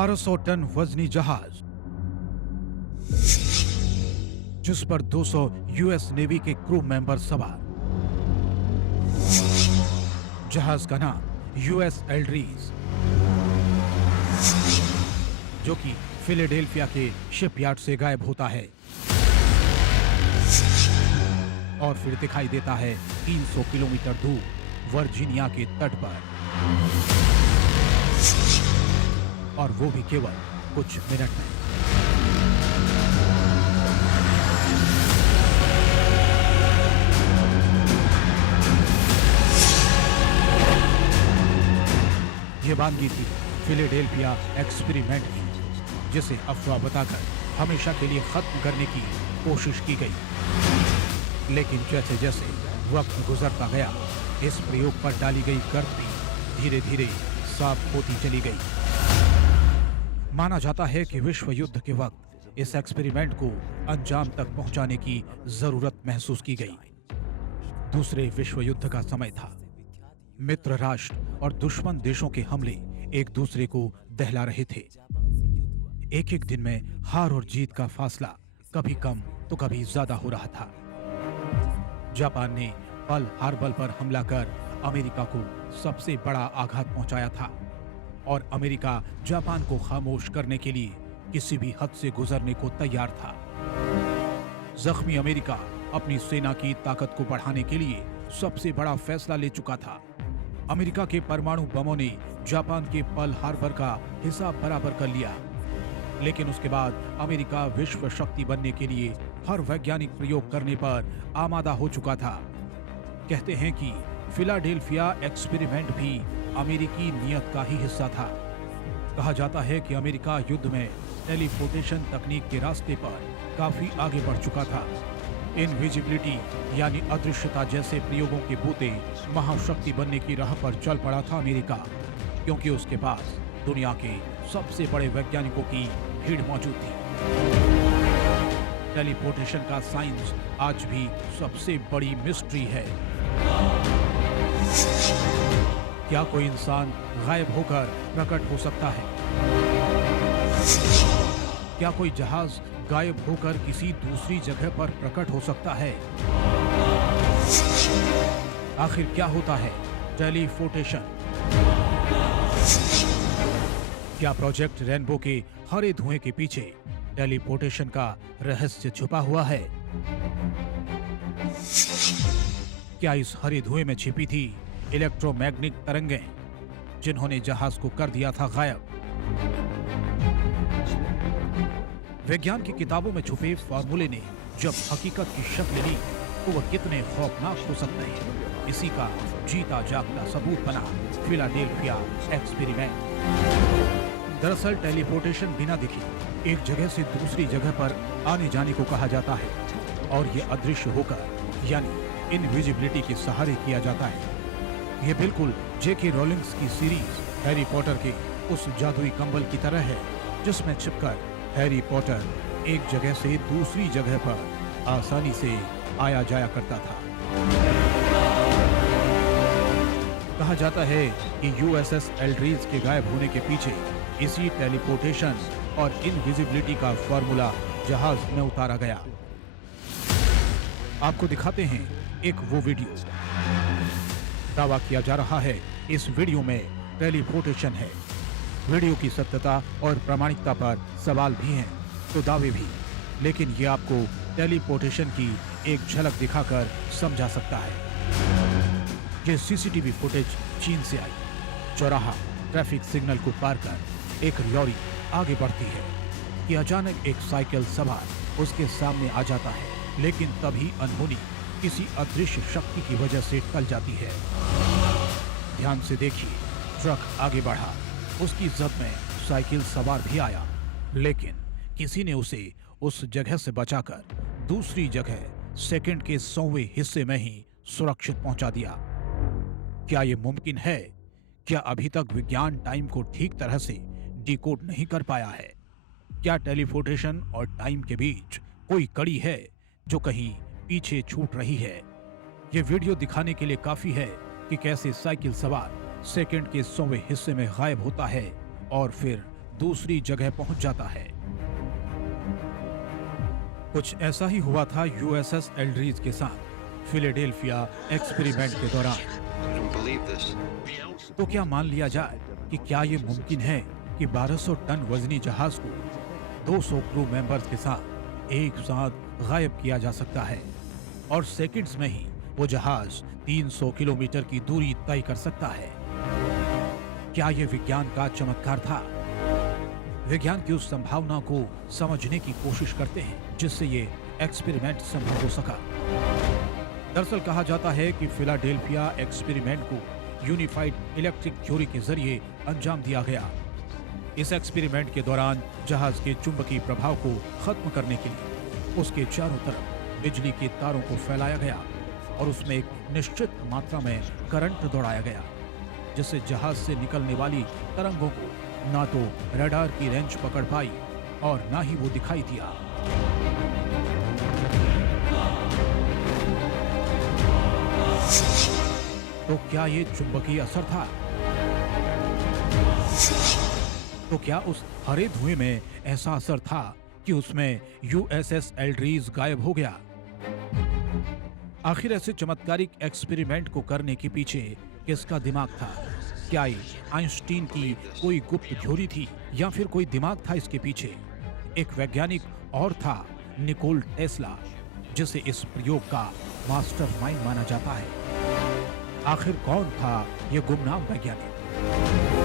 1200 ton वजनी जहाज जिस पर 200 यूएस नेवी के क्रू मेंबर सवार। जहाज का नाम यूएस एल्ड्रीज, जो कि फिलाडेल्फिया के शिपयार्ड से गायब होता है और फिर दिखाई देता है 300 किलोमीटर दूर वर्जीनिया के तट पर, और वो भी केवल कुछ मिनट में। ये वानगी थी फिलाडेल्फिया एक्सपेरिमेंट की, जिसे अफवाह बताकर हमेशा के लिए खत्म करने की कोशिश की गई। लेकिन जैसे जैसे वक्त गुजरता गया, इस प्रयोग पर डाली गई गर्द भी धीरे धीरे साफ होती चली गई। माना जाता है कि विश्व युद्ध के वक्त इस एक्सपेरिमेंट को अंजाम तक पहुंचाने की जरूरत महसूस की गई। दूसरे विश्व युद्ध का समय था। मित्र राष्ट्र और दुश्मन देशों के हमले एक दूसरे को दहला रहे थे। एक एक दिन में हार और जीत का फासला कभी कम तो कभी ज्यादा हो रहा था। जापान ने पर्ल हार्बर पर हमला कर अमेरिका को सबसे बड़ा आघात पहुंचाया था, और अमेरिका जापान को खामोश करने के लिए किसी भी हद से गुजरने को तैयार था। जख्मी अमेरिका अपनी सेना की ताकत को बढ़ाने के लिए सबसे बड़ा फैसला ले चुका था। अमेरिका के परमाणु बमों ने जापान के पर्ल हार्बर का हिसाब बराबर कर लिया, लेकिन उसके बाद अमेरिका विश्व शक्ति बनने के लिए हर वैज्ञानिक प्रयोग करने पर आमादा हो चुका था। कहते हैं कि फिलाडेल्फिया एक्सपेरिमेंट भी अमेरिकी नियत का ही हिस्सा था। कहा जाता है कि अमेरिका युद्ध में टेलीपोर्टेशन तकनीक के रास्ते पर काफी आगे बढ़ चुका था। इनविजिबिलिटी यानी अदृश्यता जैसे प्रयोगों के बूते महाशक्ति बनने की राह पर चल पड़ा था अमेरिका, क्योंकि उसके पास दुनिया के सबसे बड़े वैज्ञानिकों की भीड़ मौजूद थी। टेलीपोर्टेशन का साइंस आज भी सबसे बड़ी मिस्ट्री है। क्या कोई इंसान गायब होकर प्रकट हो सकता है? क्या कोई जहाज गायब होकर किसी दूसरी जगह पर प्रकट हो सकता है? आखिर क्या होता है टेलीपोर्टेशन? क्या प्रोजेक्ट रेनबो के हरे धुएं के पीछे टेलीपोर्टेशन का रहस्य छुपा हुआ है? क्या इस हरे धुएं में छिपी थी इलेक्ट्रोमैग्नेटिक तरंगें, जिन्होंने जहाज को कर दिया था गायब? विज्ञान की किताबों में छुपे फॉर्मूले ने जब हकीकत की शक्ल ली तो वह कितने खौफनाक हो सकते हैं, इसी का जीता जागता सबूत बना फिलाडेल्फिया एक्सपेरिमेंट। दरअसल टेलीपोर्टेशन बिना दिखे एक जगह से दूसरी जगह पर आने जाने को कहा जाता है, और ये अदृश्य होकर यानी इनविजिबिलिटी के सहारे किया जाता है। ये बिल्कुल जेके रोलिंग्स की सीरीज हैरी पॉटर के उस जादुई कंबल की तरह है, जिसमें छिपकर हैरी पॉटर एक जगह से दूसरी जगह पर आसानी से आया जाया करता था। कहा जाता है कि यूएसएस एल्ड्रीज के गायब होने के पीछे इसी टेलीपोर्टेशन और इनविजिबिलिटी का फॉर्मूला जहाज में उतारा गया। आपको दिखाते हैं एक वो वीडियो। दावा किया जा रहा है इस वीडियो में टेलीपोर्टेशन है। वीडियो की सत्यता और प्रामाणिकता पर सवाल भी हैं, तो दावे भी, लेकिन ये आपको टेलीपोर्टेशन की एक झलक दिखाकर समझा सकता है। ये सीसीटीवी फुटेज चीन से आई। चौराहा ट्रैफिक सिग्नल को पार कर एक लॉरी आगे बढ़ती है कि अचानक एक साइकिल सवार उसके सामने आ जाता है, लेकिन तभी अनहोनी किसी अदृश्य शक्ति की वजह से टल जाती है। ध्यान से देखिए, ट्रक आगे बढ़ा, उसकी जद में साइकिल सवार भी आया, लेकिन किसी ने उसे उस जगह से बचाकर दूसरी जगह सेकंड के 100वें हिस्से में ही सुरक्षित पहुंचा दिया। क्या यह मुमकिन है? क्या अभी तक विज्ञान टाइम को ठीक तरह से डिकोड नहीं कर पाया है? क्या टेलीपोर्टेशन और टाइम के बीच कोई कड़ी है जो कहीं पीछे छूट रही है? ये वीडियो दिखाने के लिए काफी है कि कैसे साइकिल सवार सेकंड के 100वें हिस्से में गायब होता है और फिर दूसरी जगह पहुंच जाता है। कुछ ऐसा ही हुआ था यूएसएस एल्ड्रीज के साथ फिलाडेल्फिया एक्सपेरिमेंट के दौरान। तो क्या मान लिया जाए कि क्या ये मुमकिन है कि 1200 टन वजनी जहाज को 200 क्रू मेंबर्स के साथ एक साथ गायब किया जा सकता है और सेकंड्स में ही वो जहाज 300 किलोमीटर की दूरी तय कर सकता है? क्या ये विज्ञान का चमत्कार था? विज्ञान की उस संभावना को समझने की कोशिश करते हैं जिससे ये एक्सपेरिमेंट संभव हो सका। दरअसल कहा जाता है कि फिलाडेल्फिया एक्सपेरिमेंट को यूनिफाइड इलेक्ट्रिक थ्योरी के जरिए अंजाम दिया गया। इस एक्सपेरिमेंट के दौरान जहाज के चुंबकीय प्रभाव को खत्म करने के लिए उसके चारों तरफ बिजली के तारों को फैलाया गया और उसमें एक निश्चित मात्रा में करंट दौड़ाया गया, जिससे जहाज से निकलने वाली तरंगों को ना तो रडार की रेंज पकड़ पाई और ना ही वो दिखाई दिया। तो क्या ये चुंबकीय असर था? तो क्या उस हरे धुएं में ऐसा असर था कि उसमें यूएसएस एल्ड्रीज गायब हो गया? आखिर ऐसे चमत्कारिक एक्सपेरिमेंट को करने के पीछे किसका दिमाग था? क्या ये आइंस्टीन की कोई गुप्त थ्योरी थी या फिर कोई दिमाग था इसके पीछे? एक वैज्ञानिक और था, निकोल टेस्ला, जिसे इस प्रयोग का मास्टरमाइंड माना जाता है। आखिर कौन था ये गुमनाम वैज्ञानिक?